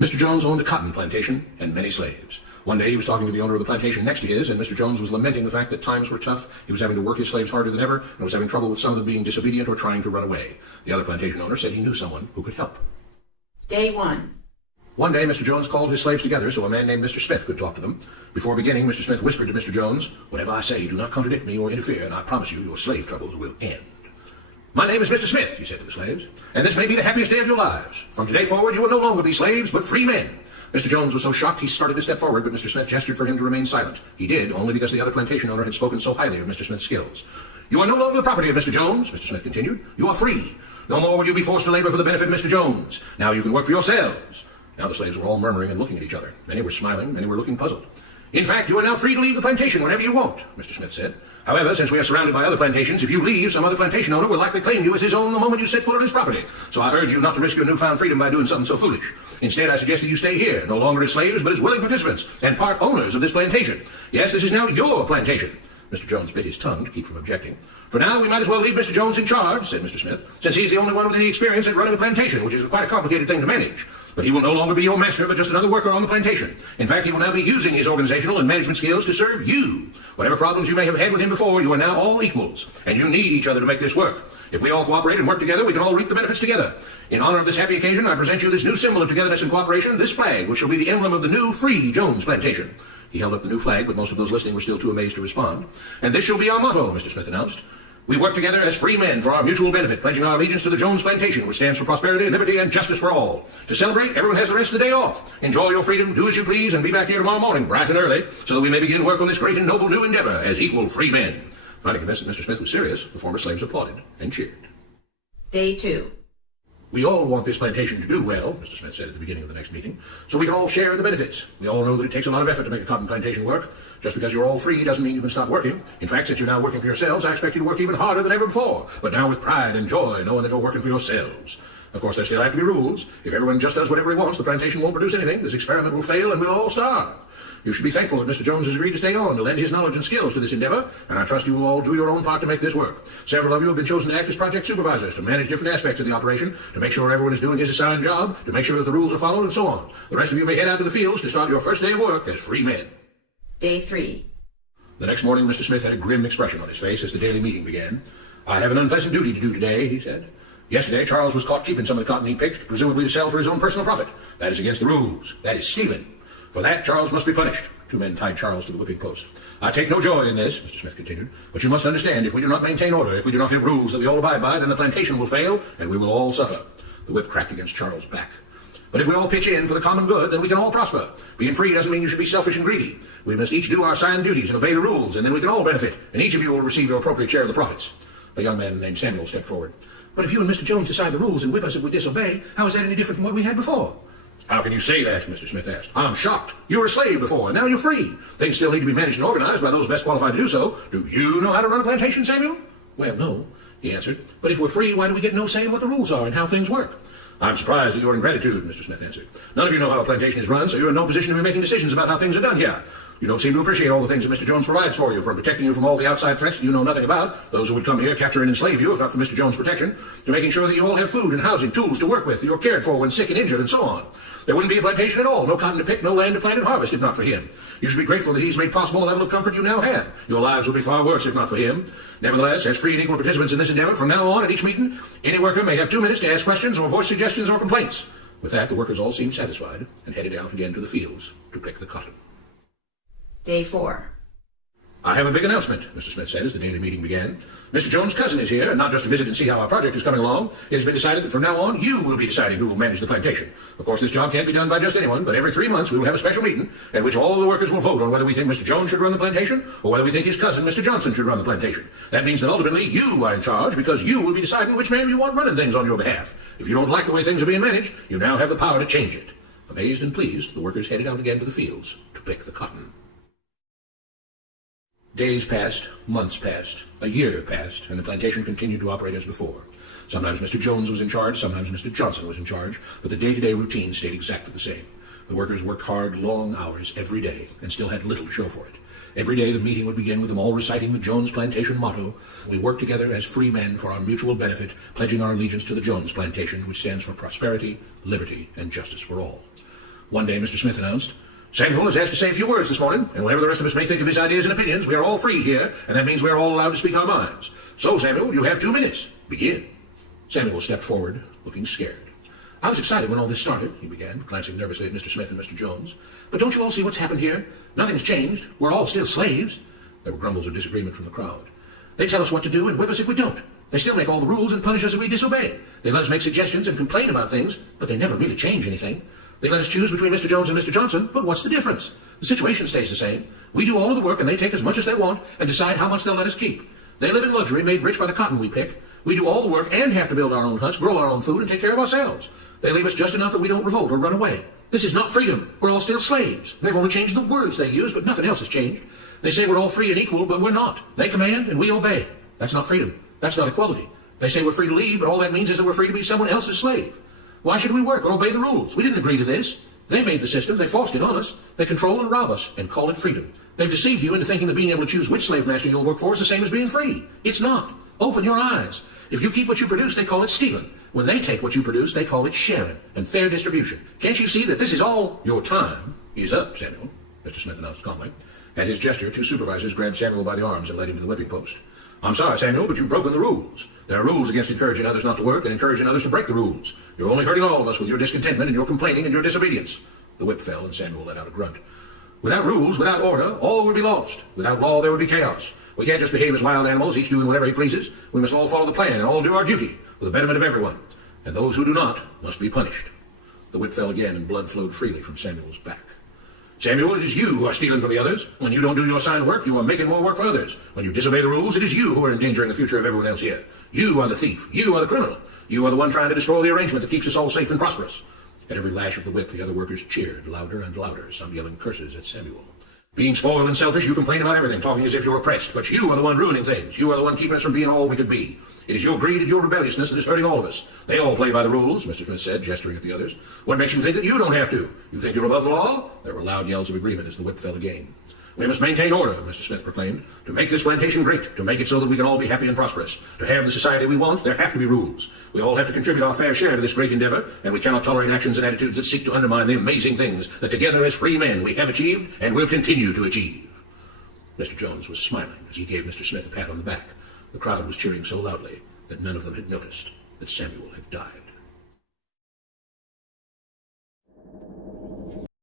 Mr. Jones owned a cotton plantation and many slaves. One day he was talking to the owner of the plantation next to his, and Mr. Jones was lamenting the fact that times were tough. He was having to work his slaves harder than ever, and was having trouble with some of them being disobedient or trying to run away. The other plantation owner said he knew someone who could help. Day 1. One day Mr. Jones called his slaves together so a man named Mr. Smith could talk to them. Before beginning, Mr. Smith whispered to Mr. Jones, "Whatever I say, do not contradict me or interfere, and I promise you your slave troubles will end." "My name is Mr. Smith," he said to the slaves, "and this may be the happiest day of your lives. From today forward you will no longer be slaves, but free men." Mr. Jones was so shocked he started to step forward, but Mr. Smith gestured for him to remain silent. He did, only because the other plantation owner had spoken so highly of Mr. Smith's skills. "You are no longer the property of Mr. Jones," Mr. Smith continued. "You are free. No more will you be forced to labor for the benefit of Mr. Jones. Now you can work for yourselves." Now the slaves were all murmuring and looking at each other. Many were smiling, many were looking puzzled. "In fact, you are now free to leave the plantation whenever you want," Mr. Smith said. "However, since we are surrounded by other plantations, if you leave, some other plantation owner will likely claim you as his own the moment you set foot on his property. So I urge you not to risk your newfound freedom by doing something so foolish. Instead, I suggest that you stay here, no longer as slaves, but as willing participants and part owners of this plantation. Yes, this is now your plantation." Mr. Jones bit his tongue to keep from objecting. "For now, we might as well leave Mr. Jones in charge," said Mr. Smith, "since he's the only one with any experience at running a plantation, which is quite a complicated thing to manage. But he will no longer be your master, but just another worker on the plantation. In fact, he will now be using his organizational and management skills to serve you. Whatever problems you may have had with him before, you are now all equals, and you need each other to make this work. If we all cooperate and work together, we can all reap the benefits together. In honor of this happy occasion, I present you this new symbol of togetherness and cooperation, this flag, which shall be the emblem of the new, free Jones plantation." He held up the new flag, but most of those listening were still too amazed to respond. "And this shall be our motto," Mr. Smith announced. "We work together as free men for our mutual benefit, pledging our allegiance to the Jones Plantation, which stands for prosperity, liberty, and justice for all. To celebrate, everyone has the rest of the day off. Enjoy your freedom, do as you please, and be back here tomorrow morning, bright and early, so that we may begin work on this great and noble new endeavor as equal free men." Finally convinced that Mr. Smith was serious, the former slaves applauded and cheered. Day 2. "We all want this plantation to do well," Mr. Smith said at the beginning of the next meeting, "so we can all share in the benefits. We all know that it takes a lot of effort to make a cotton plantation work. Just because you're all free doesn't mean you can stop working. In fact, since you're now working for yourselves, I expect you to work even harder than ever before, but now with pride and joy, knowing that you're working for yourselves. Of course, there still have to be rules. If everyone just does whatever he wants, the plantation won't produce anything. This experiment will fail and we'll all starve. You should be thankful that Mr. Jones has agreed to stay on to lend his knowledge and skills to this endeavor, and I trust you will all do your own part to make this work. Several of you have been chosen to act as project supervisors, to manage different aspects of the operation, to make sure everyone is doing his assigned job, to make sure that the rules are followed, and so on. The rest of you may head out to the fields to start your first day of work as free men." Day 3. The next morning, Mr. Smith had a grim expression on his face as the daily meeting began. "I have an unpleasant duty to do today," he said. "Yesterday, Charles was caught keeping some of the cotton he picked, presumably to sell for his own personal profit. That is against the rules. That is stealing. For that, Charles must be punished." Two men tied Charles to the whipping post. "I take no joy in this," Mr. Smith continued, "but you must understand, if we do not maintain order, if we do not have rules that we all abide by, then the plantation will fail, and we will all suffer." The whip cracked against Charles' back. "But if we all pitch in for the common good, then we can all prosper. Being free doesn't mean you should be selfish and greedy. We must each do our assigned duties and obey the rules, and then we can all benefit, and each of you will receive your appropriate share of the profits." A young man named Samuel stepped forward. "But if you and Mr. Jones decide the rules and whip us if we disobey, how is that any different from what we had before?" "How can you say that?" Mr. Smith asked. "I'm shocked. You were a slave before, and now you're free. Things still need to be managed and organized by those best qualified to do so. Do you know how to run a plantation, Samuel?" "Well, no," he answered. "But if we're free, why do we get no say in what the rules are and how things work?" "I'm surprised at your ingratitude," Mr. Smith answered. "None of you know how a plantation is run, so you're in no position to be making decisions about how things are done here. You don't seem to appreciate all the things that Mr. Jones provides for you, from protecting you from all the outside threats that you know nothing about, those who would come here, capture and enslave you if not for Mr. Jones' protection, to making sure that you all have food and housing, tools to work with, you're cared for when sick and injured, and so on. There wouldn't be a plantation at all, no cotton to pick, no land to plant and harvest if not for him. You should be grateful that he's made possible a level of comfort you now have. Your lives would be far worse if not for him. Nevertheless, as free and equal participants in this endeavor, from now on at each meeting, any worker may have 2 minutes to ask questions or voice suggestions or complaints." With that, the workers all seemed satisfied and headed out again to the fields to pick the cotton. Day 4. "I have a big announcement," Mr. Smith said as the daily meeting began. "Mr. Jones' cousin is here, and not just to visit and see how our project is coming along. It has been decided that from now on, you will be deciding who will manage the plantation. Of course, this job can't be done by just anyone, but every 3 months we will have a special meeting at which all the workers will vote on whether we think Mr. Jones should run the plantation or whether we think his cousin, Mr. Johnson, should run the plantation. That means that ultimately you are in charge because you will be deciding which man you want running things on your behalf. If you don't like the way things are being managed, you now have the power to change it." Amazed and pleased, the workers headed out again to the fields to pick the cotton. Days passed, months passed, a year passed, and the plantation continued to operate as before. Sometimes Mr. Jones was in charge, sometimes Mr. Johnson was in charge, but the day-to-day routine stayed exactly the same. The workers worked hard, long hours every day, and still had little to show for it. Every day the meeting would begin with them all reciting the Jones Plantation motto, "We work together as free men for our mutual benefit, pledging our allegiance to the Jones Plantation, which stands for prosperity, liberty, and justice for all." One day Mr. Smith announced, "Samuel has asked to say a few words this morning, and whatever the rest of us may think of his ideas and opinions, we are all free here, and that means we are all allowed to speak our minds. So, Samuel, you have 2 minutes. Begin." Samuel stepped forward, looking scared. "I was excited when all this started," he began, glancing nervously at Mr. Smith and Mr. Jones. "But don't you all see what's happened here? Nothing's changed. We're all still slaves." There were grumbles of disagreement from the crowd. "They tell us what to do and whip us if we don't. They still make all the rules and punish us if we disobey. They let us make suggestions and complain about things, but they never really change anything. They let us choose between Mr. Jones and Mr. Johnson, but what's the difference? The situation stays the same. We do all of the work and they take as much as they want and decide how much they'll let us keep. They live in luxury, made rich by the cotton we pick. We do all the work and have to build our own huts, grow our own food, and take care of ourselves. They leave us just enough that we don't revolt or run away. This is not freedom. We're all still slaves. They've only changed the words they use, but nothing else has changed. They say we're all free and equal, but we're not. They command and we obey. That's not freedom. That's not equality. They say we're free to leave, but all that means is that we're free to be someone else's slave. Why should we work or obey the rules? We didn't agree to this. They made the system. They forced it on us. They control and rob us and call it freedom. They've deceived you into thinking that being able to choose which slave master you'll work for is the same as being free. It's not. Open your eyes. If you keep what you produce, they call it stealing. When they take what you produce, they call it sharing and fair distribution. Can't you see that this is all your time is up, Samuel? Mr. Smith announced calmly. At his gesture, 2 supervisors grabbed Samuel by the arms and led him to the whipping post. "I'm sorry, Samuel, but you've broken the rules. There are rules against encouraging others not to work and encouraging others to break the rules. You're only hurting all of us with your discontentment and your complaining and your disobedience." The whip fell and Samuel let out a grunt. "Without rules, without order, all would be lost. Without law, there would be chaos. We can't just behave as wild animals, each doing whatever he pleases. We must all follow the plan and all do our duty for the betterment of everyone. And those who do not must be punished." The whip fell again and blood flowed freely from Samuel's back. "Samuel, it is you who are stealing from the others. When you don't do your assigned work, you are making more work for others. When you disobey the rules, it is you who are endangering the future of everyone else here. You are the thief. You are the criminal. You are the one trying to destroy the arrangement that keeps us all safe and prosperous." At every lash of the whip, the other workers cheered louder and louder, some yelling curses at Samuel. "Being spoiled and selfish, you complain about everything, talking as if you're oppressed. But you are the one ruining things. You are the one keeping us from being all we could be. It is your greed and your rebelliousness that is hurting all of us. They all play by the rules," Mr. Smith said, gesturing at the others. "What makes you think that you don't have to? You think you're above the law?" There were loud yells of agreement as the whip fell again. "We must maintain order," Mr. Smith proclaimed, "to make this plantation great, to make it so that we can all be happy and prosperous. To have the society we want, there have to be rules. We all have to contribute our fair share to this great endeavor, and we cannot tolerate actions and attitudes that seek to undermine the amazing things that together as free men we have achieved and will continue to achieve." Mr. Jones was smiling as he gave Mr. Smith a pat on the back. The crowd was cheering so loudly that none of them had noticed that Samuel had died.